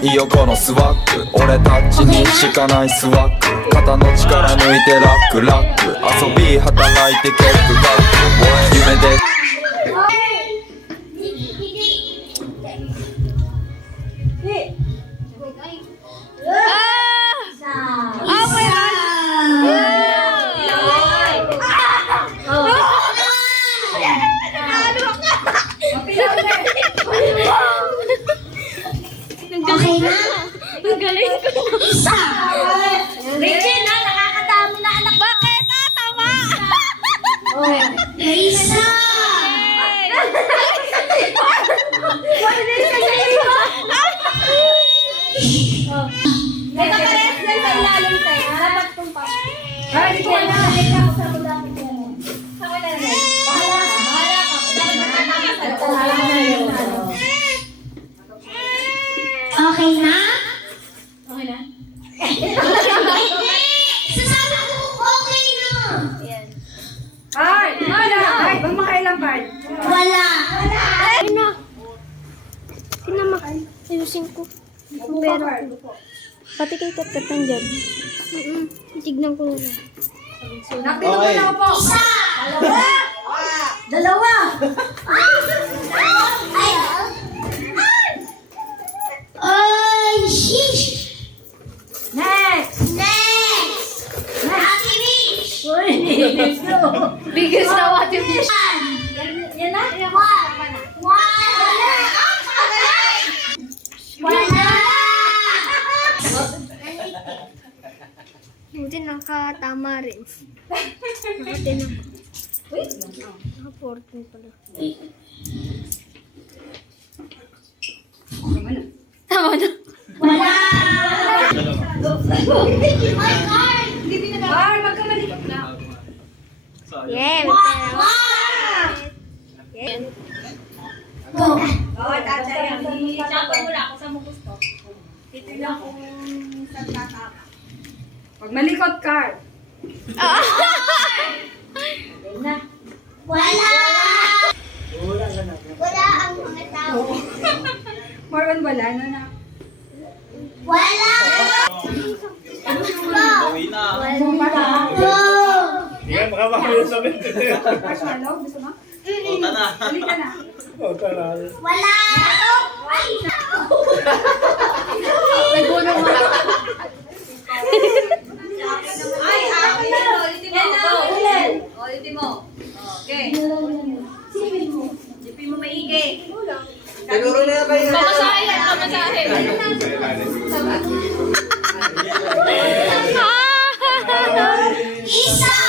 いいよこのスワッグ俺たちにしかないスワッグ肩の力抜いてラックラック遊び働いて結局バック夢でOkay na? Ang galing ko. Isa! Rachel na, nakakadami na anak. Bakit? Tama! Isa! May kapares na sa ilalim tayo. Dapat itong pa. Ay, di ko na. Ikaw sa dapat yan. Ako na lang. Bahala ka. Bahala ka. Dapat matatakas na. Okay na? Okay na? Sasama ko, okay na. Ay, wala. Ay, bang makailang card? Wala. Ay na! Sinama. Ayusin ko. Buka card. Pati kay Kat-Kat nandyan. Tignan ko na. Napino ko na po. Isa. Dalawa. Ay. Ay, sheesh. Next. Next. Happy Beach. Biggest na what you wish. Yan na? Wala. Buti nakatama rin. Nakatin ako. Naka-14 pala. Tama na. Wala. My card. Ay, magkamalikot na. Yeah, Wala. yeah. Go. Oh, tatay. I-chapa mo lang kung saan mo gusto. Titignan kung saan tatama. Pag malikot card. Wala. Wala ang mga tao. More on wala na na. Wala. Go. Yan, makakamayo sa amin. Marshmallow, gusto mo? Dali ka na. Wala. Ay. Nagulong mo. Ay, akin na. Ulitin mo. Go. Ulitin mo. Okay. Sipin mo maigi. Pamasahe yan, pamasahe. Isa.